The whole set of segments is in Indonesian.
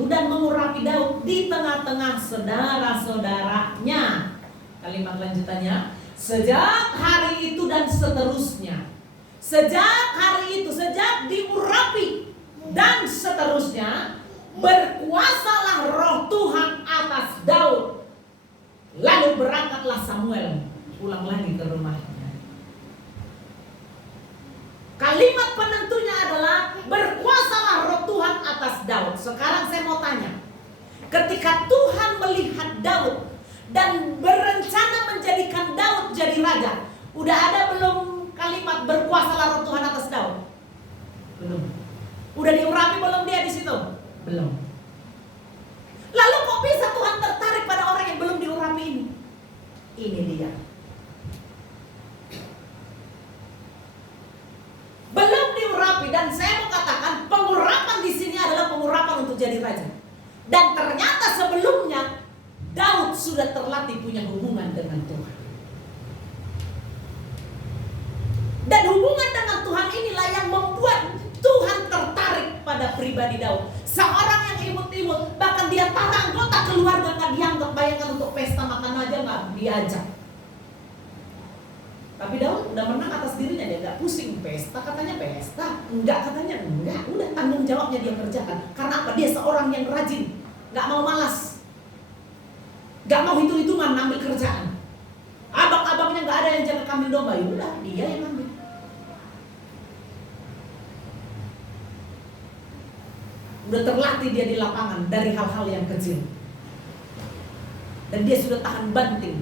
itu dan mengurapi Daud di tengah-tengah saudara-saudaranya. Kalimat lanjutannya, sejak hari itu dan seterusnya. Sejak hari itu, sejak diurapi dan seterusnya, berkuasalah roh Tuhan atas Daud. Lalu berangkatlah Samuel pulang lagi ke rumahnya. Kalimat penentunya adalah berkuasalah roh Tuhan atas Daud. Sekarang saya mau tanya, ketika Tuhan melihat Daud dan berencana menjadikan Daud jadi raja, udah ada belum kalimat berkuasalah roh Tuhan atas Daud? Belum. Udah diurapi belum dia di situ? Belum. Lalu kok bisa Tuhan tertarik pada orang yang belum diurapi ini? Ini dia. Belum diurapi, dan saya mau katakan pengurapan di sini adalah pengurapan untuk jadi raja. Dan ternyata sebelumnya Daud sudah terlatih punya hubungan dengan Tuhan. Dan hubungan dengan Tuhan inilah yang membuat Tuhan tertarik pada pribadi Daud. Seorang yang imut-imut, bahkan dia tanpa anggota keluarga nggak dianggap, bayangkan untuk pesta makan aja nggak diajak. Tapi Daud udah menang atas dirinya, dia nggak pusing pesta, katanya pesta, enggak katanya enggak, udah tanggung jawabnya dia kerjakan. Karena apa? Dia seorang yang rajin, nggak mau malas, nggak mau hitung-hitungan ngambil kerjaan. Abang-abangnya nggak ada yang jaga kambing domba, ya udah dia yang ngambil. Udah terlatih dia di lapangan dari hal-hal yang kecil. Dan dia sudah tahan banting.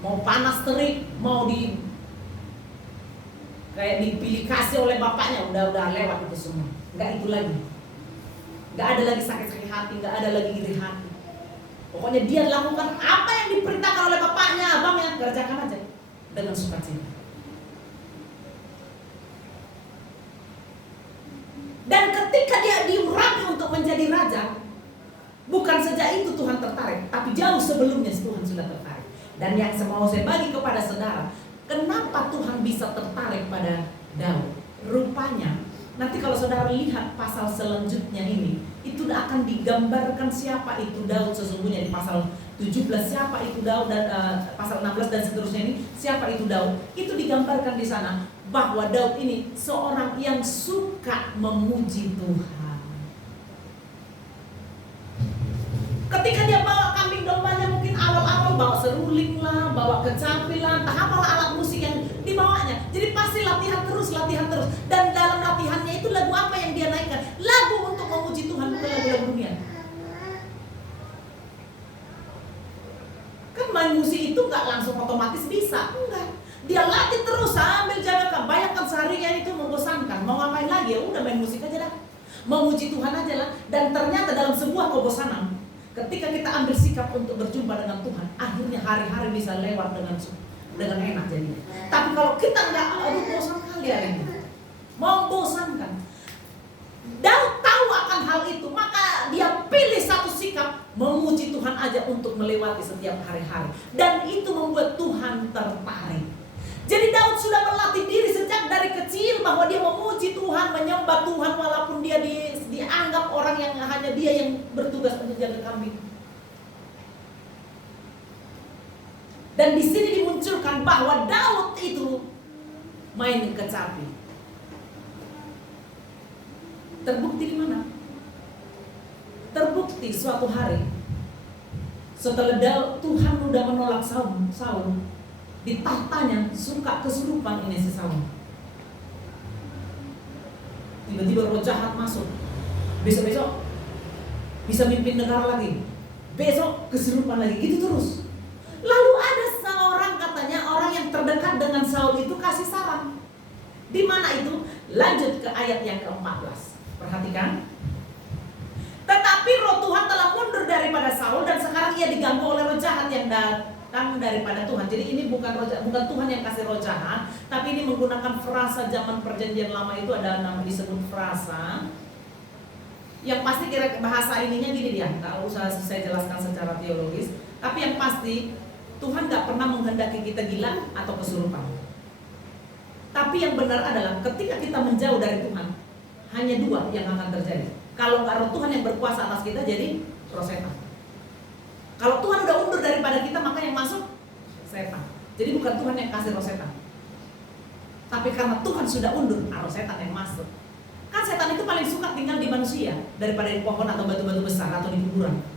Mau panas terik, mau kayak dipilih kasih oleh bapaknya, udah lewat itu semua. Enggak itu lagi. Enggak ada lagi sakit hati, enggak ada lagi iri hati. Pokoknya dia lakukan apa yang diperintahkan oleh bapaknya, abang yang kerjakan aja dengan sukacita. Dan ketika dia diurapi untuk menjadi raja, bukan saja itu Tuhan tertarik, tapi jauh sebelumnya Tuhan sudah tertarik. Dan yang mau saya bagi kepada saudara, kenapa Tuhan bisa tertarik pada Daud? Rupanya, nanti kalau saudara lihat pasal selanjutnya ini, itu akan digambarkan siapa itu Daud sesungguhnya di pasal 17, siapa itu Daud, dan pasal 16 dan seterusnya ini, siapa itu Daud? Itu digambarkan di sana bahwa Daud ini seorang yang suka memuji Tuhan. Ketika dia bawa kambing dombanya, mungkin awal-awal bawa seruling lah, bawa kecapi lah, entah apalah alat musik yang dibawanya. Jadi pasti latihan terus. Dan dalam latihannya itu lagu apa yang dia naikkan? Lagu untuk memuji Tuhan, bukan lagu-lagu dunia. Kan main musik itu gak langsung otomatis bisa, enggak. Dia latih terus sambil jaga. Bayangkan seharinya itu membosankan. Mau ngapain lagi? Ya udah main musik aja dah. Memuji Tuhan aja lah. Dan ternyata dalam sebuah kebosanan, ketika kita ambil sikap untuk berjumpa dengan Tuhan, akhirnya hari-hari bisa lewat dengan enak jadinya. Tapi kalau kita nggak, aduh bosan kali hari ini, membosankan. Daud tahu akan hal itu, maka dia pilih satu sikap memuji Tuhan aja untuk melewati setiap hari-hari. Dan itu membuat Tuhan tertarik. Jadi Daud sudah melatih diri sejak dari kecil bahwa dia memuji Tuhan, menyembah Tuhan walaupun dia dianggap orang yang hanya dia yang bertugas untuk jaga kambing. Dan di sini dimunculkan bahwa Daud itu main kecapi. Terbukti di mana? Terbukti suatu hari setelah Tuhan udah menolak Saul, di tahtanya suka kesurupan ini si Saul. Tiba-tiba roh jahat masuk. Besok-besok bisa mimpin negara lagi. Besok kesurupan lagi, gitu terus. Lalu ada seorang, katanya orang yang terdekat dengan Saul itu kasih saran. Di mana itu? Lanjut ke ayat yang ke-14. Perhatikan. Tetapi roh Tuhan telah mundur daripada Saul dan sekarang ia diganggu oleh roh jahat yang datang daripada Tuhan. Jadi ini bukan Tuhan yang kasih roh jahat, tapi ini menggunakan frasa zaman perjanjian lama, itu ada nama disebut frasa. Yang pasti kira bahasa ininya gini dia, nggak usah saya jelaskan secara teologis. Tapi yang pasti Tuhan nggak pernah menghendaki kita gila atau kesurupan. Tapi yang benar adalah ketika kita menjauh dari Tuhan, hanya dua yang akan terjadi. Kalau nggak roh Tuhan yang berkuasa atas kita, jadi roh setan. Kalau Tuhan udah undur daripada kita, maka yang masuk setan. Jadi bukan Tuhan yang kasih roh setan, tapi karena Tuhan sudah undur, roh setan yang masuk. Kan setan itu paling suka tinggal di manusia daripada di pohon atau batu-batu besar atau di kuburan.